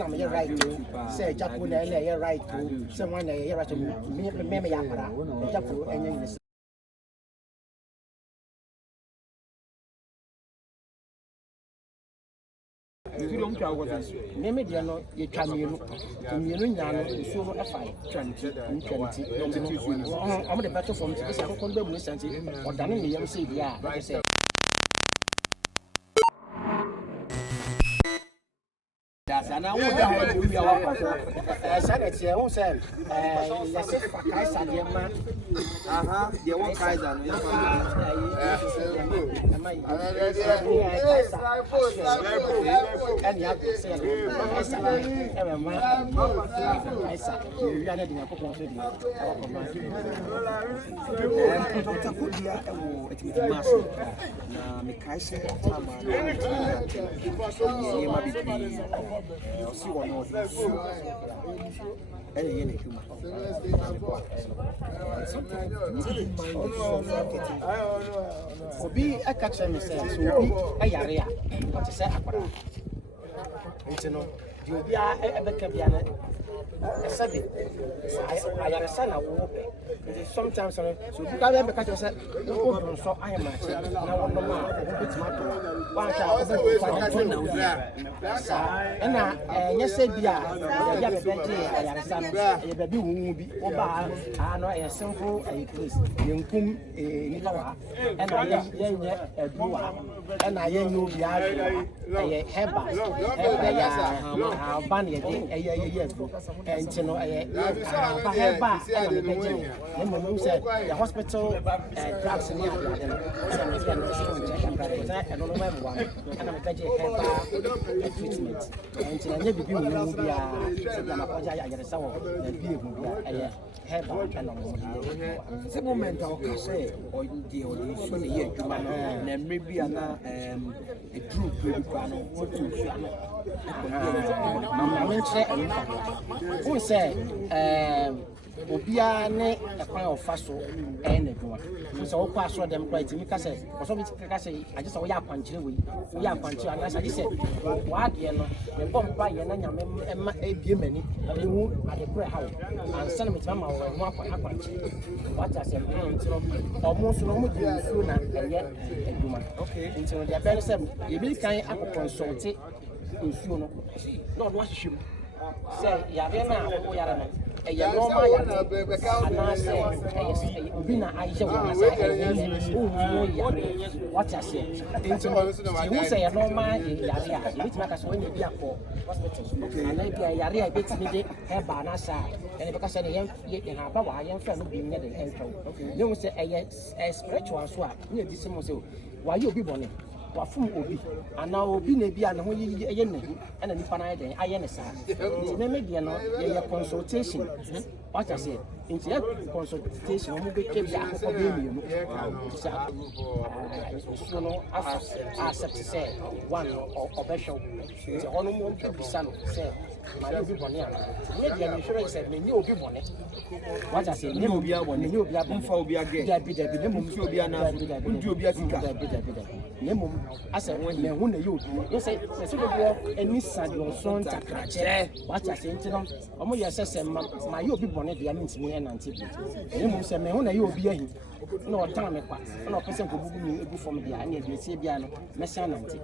I'm right to say Agya Koo na right to someone right to me yakara Agya Koo enye Name dear no, you can you know, so no F5 20. I'm the better from this. I don't know or done in the MC. Yeah, I say. That's an hour. Senate, who said, let's say, Kaiser, dear man. The one Kaiser, and you have to say, see what knows. Obi a catch me say so obi a yare what say akora nti no di obi a ebeka bia na sabi ayare sana wo pe nti sometimes so obi ka be catch say o don so ayama che na wo no ma o betima to ba sha o be fa na na wo sa na nya se bia ya be beje ayare sana e be bi wu bi o ba no e simple e place yenkum ni ka wa na ye eduwa na ye nyu bi a ye heba ya ha ban ye ye and you know, the hospital drugs in here, treatment. And never be the moment I'll say, or the only year, and maybe a group who say, Obia ne a kind of faso and a door. So, all pass them quite to me. I said, or something I just saw ya punch we are punch, and as I said, what yellow, the bomb by and a gimany, and you would at the prayer house and send me to my one punch. What I said, almost no more sooner and yet a woman. Okay, until the better said, you really can't consult it in sooner. Not what you say, Yavena, a normal and I say, Bina Aisha, what I say. You say a normal Yaria, which matters when you be up for hospital. And maybe a Yaria bits me, have Banasa, and because I am in our power, I am friend being near the intro. You say a spiritual swap near this. Why you be born? Wafum obi ana obi na bia na ho ye nahu ana nipa na den aye ne sa nti na media no ye consultation what I say nti consultation mo be ke bia akoko be mi mu so no accept say one obesho nti hono mo bisa no say my obi bone ana media insurance said me ni obi bone what I say ni obi abone ni obi abon fa obi age dabi ne mo fi obi ana undi obi afika Nemum, I said, when you win the youth, you say, any sad your son, what I say, Omo, yes, my you be bonnet, the means me and Antibus. Nemum said, when you be a no time, no person who will be from the eye, and you say, Biano, Messananti.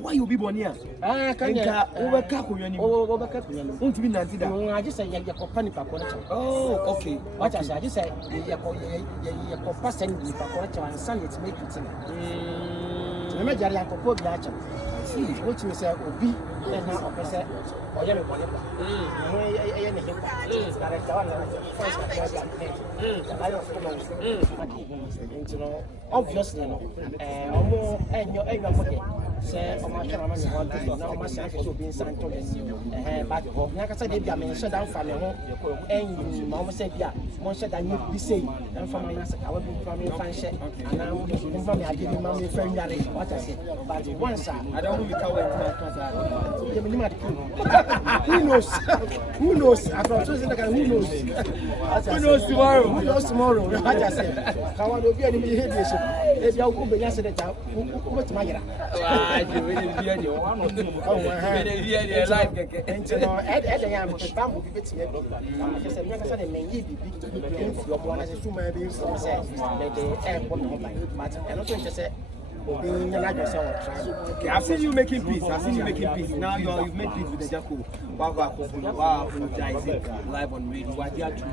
Why you be born here? Ah, can you overcap when you overcap? Won't be Nanti? I just say, you're company. Oh, okay. What I just say, you're passing the Pacocha and Sunday to make it. Remember, I see what you say, Obi, and now a person, or yellow body. Obviously, and your say, my cameraman, now my son to be in San Antonio. But like I said, I mean, shut down family, and Mama said, yeah, one said I need to be safe, and from my I will be from your fan shed, and now from me, I give you mommy friend, what I said. But once I don't really cover who knows? Who knows? I thought who knows? Who knows tomorrow? Who knows tomorrow? What I said. I want to be any behavior. If you are going to be yesterday, what's my I do really one or two. Oh, really life. And I am a bamboo bit here. I said, never said a man, you be your one as a sumo being so sad. They air but and also just said, okay, I've seen you making peace. I've seen you making peace. Now you've made peace with the Agya Koo. Wow, apologizing live on radio. Agya Koo.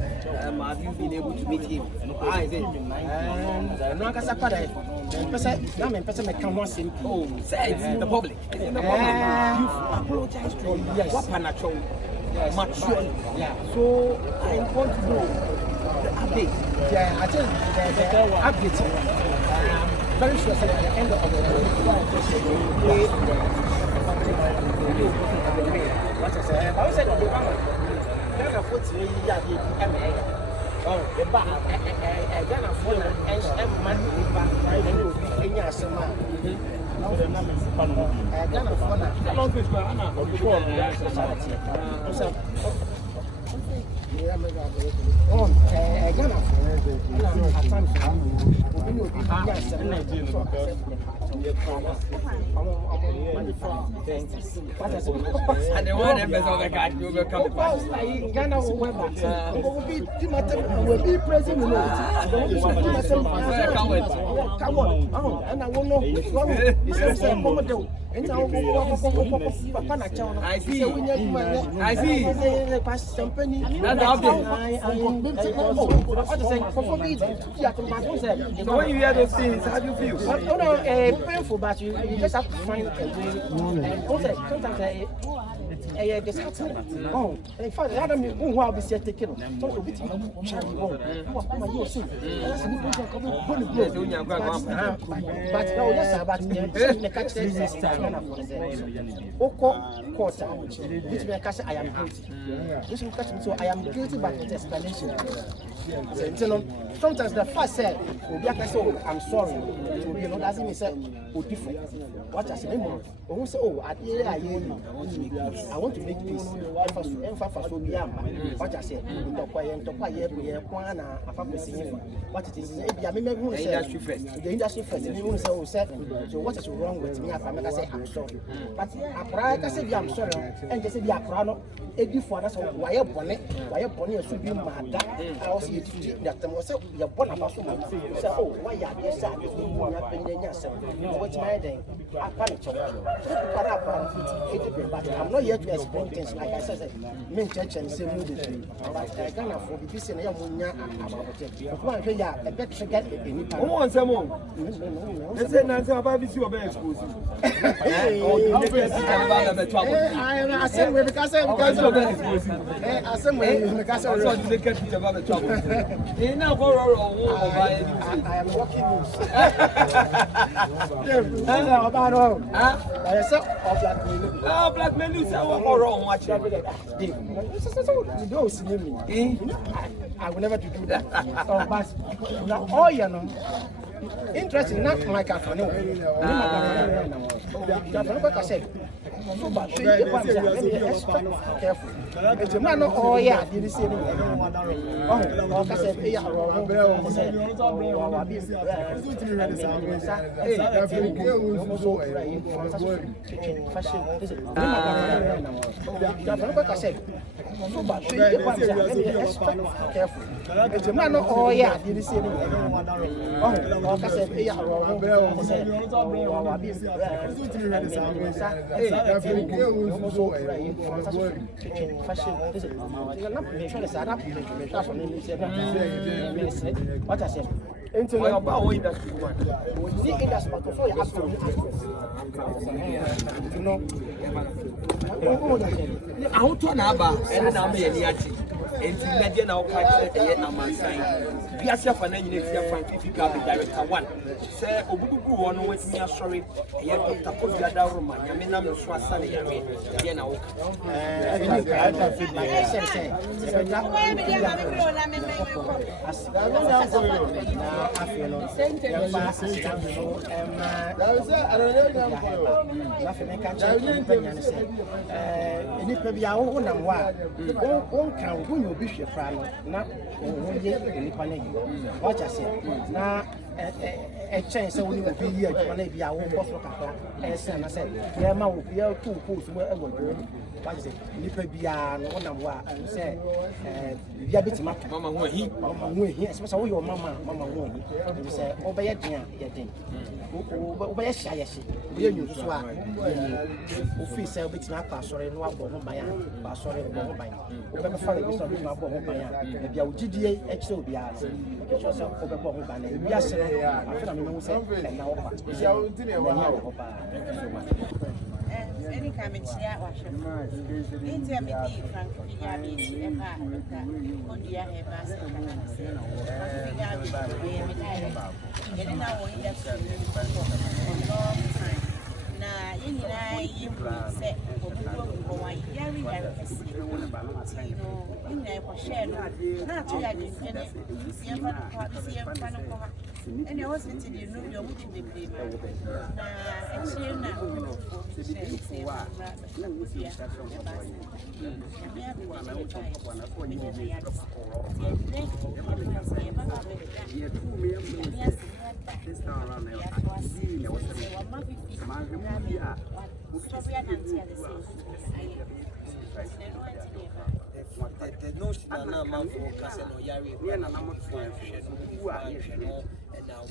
Have you been able to meet him? I did. No, I can't say oh, say it's in the public. It's in the public. You've apologized to him. Yes. What natural? Yes. Mature. Yeah. So I want to know the update. Yeah, I tell you the update. Very sure at the end of the what I said, I said, Ghana for 3 years, oh, the bar, Ghana for and money back, and you'll be in your summer. Ghana for a long fish, and the one members of the guy will come to Ghana will be present. And I won't know which one is and I see. I see. So when you hear those things, how do you feel? Oh no, painful, but you just have to find a way. And also, sometimes oh, in fact, the other who will be set taken. So the victim but no, yes, but the catch Oko quarter, which may catch I am guilty. This will catch me, so I am guilty by the explanation. Sometimes the first said, I'm sorry. You know, doesn't mean say, oh, different. What I say, oh, say, oh, at the I want to make peace. What I said, what it is, the industry first. So what is wrong with me? I say, I'm sorry. But I said, I'm sorry. And they said, yeah, Prano, a before that's why a bonnet, should be mad. I was here to that was your bonnet. Oh, why are you sad? What's my day? I panic. But I'm not here to explain things like I said, men church and say, but I can't afford this and about it. I bet to get it. Who wants some more? Let's say, Nancy, about this, you are very exposed. I said, because I said, they can't teach about the trouble. They now go I am walking news. About all. I said, oh, black men, you say, what wrong? Watch it. You don't see me. I will never do that. But now, oh, you know. Interesting, not my cafe. No, I said, but careful. It's a man, oh, yeah, did you see me? Oh, I said, yeah, careful. It's a man, oh, yeah, did you see me? Oh, I said, yeah, what I said. Into about industry one. The industry before you have to you know. I want to know about and I'm here. And media now catch a man be a self and engineer Fiifi Garbin director one. Say Obubu one with me sorry. Yet Dr. Koziada Roma, Yamina Swasani Yana. I feel like I said, what I said. Now, a chance so we will be here to maybe our own boss of and I said, yeah, my will be out 2 pools where I will do. What is it? Nipper beyond one of what I said, you have been Mamma went here, especially your mamma won. You say, obey a dear, obey a shy, you knew swag. Officer, which not pass or no above by a sorry, by. Remember, following this on my bomb by a GDA, XOBR, because of over by name. Yes, I feel and now. Any comment here, Fiifi Garbin, and I was with you, know, the notion that now man for Casino Yari, we are not who are here. And now,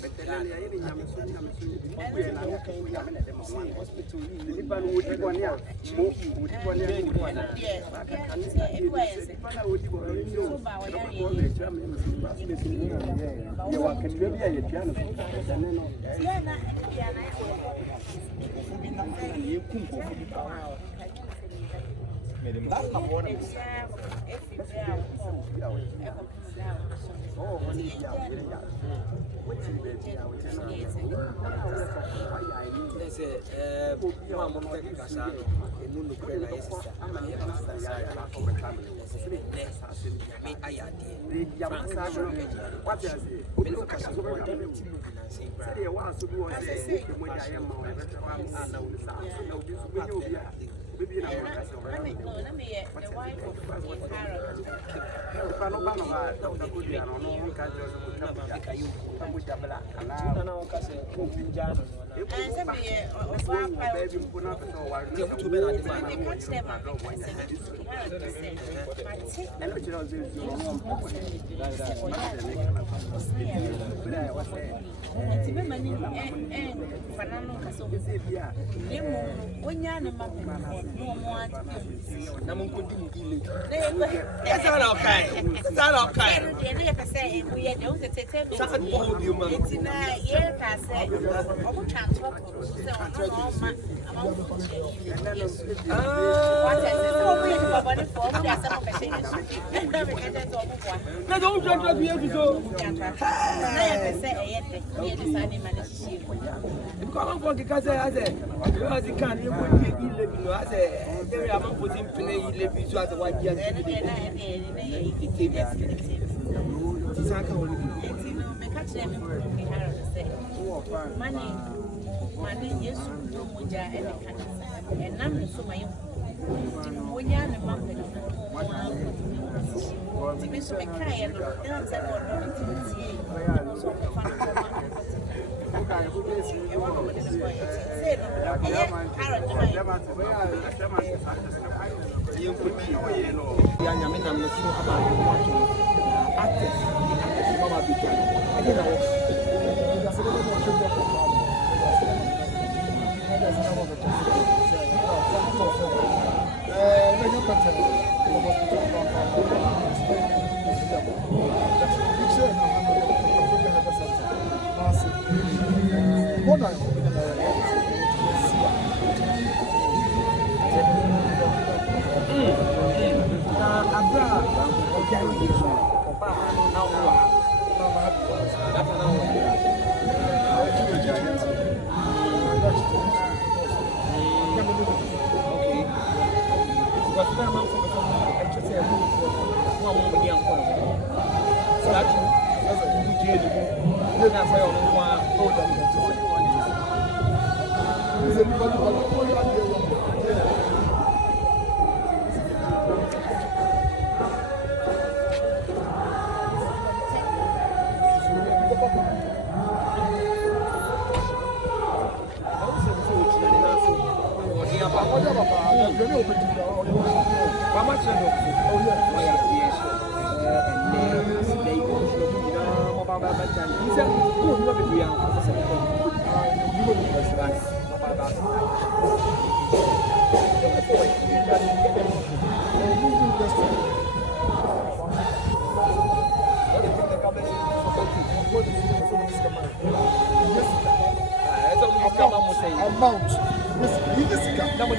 amount.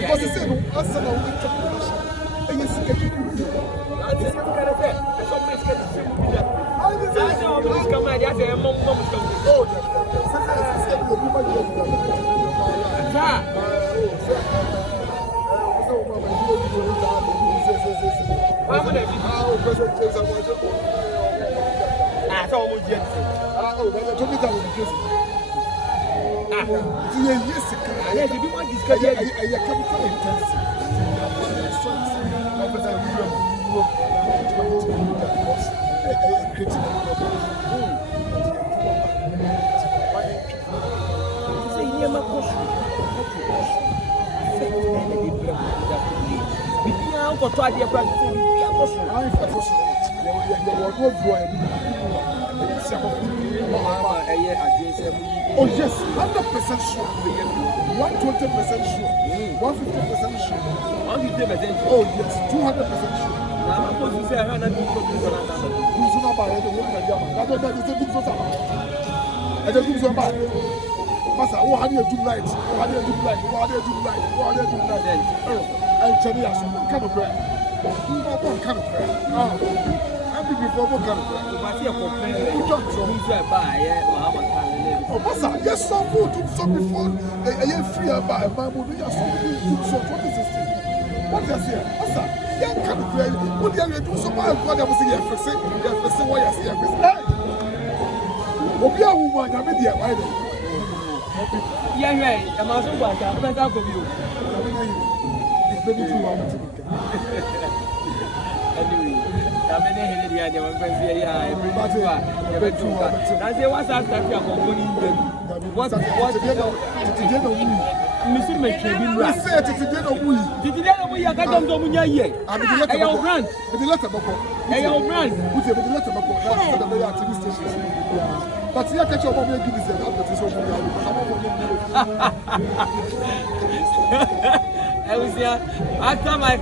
Because he said, answer now, we talk about and yes, get you. Oh yes, 100% sure. 120% sure. 150% sure. 150%. Oh yes, 200% sure. I'm supposed to say I had a good Masa, who had you do light? Who had you do light? Who had you do light? Who had you do light? And Jenny has some kind of prayer. One kind of prayer. I'm before one kind of prayer. But here, you don't throw me there by oh, Masa, yes, some food took some before a year free by a man who does some. What is this thing? What is here? Masa, young kind of prayer. What do you do? So much God, I was here for saying, what you're here for. Hey! Obi a woman, I'm here. Why? Yeah, I'm also going to have a you. Anyway, I'm in the idea of everybody. I say, what's that? What's Mr. McKibben, I said to the dinner. Did you know we are going to do here? I'm the letter brand. With the letter brand. With the letter but you catch your mom and give this I was here. I thought my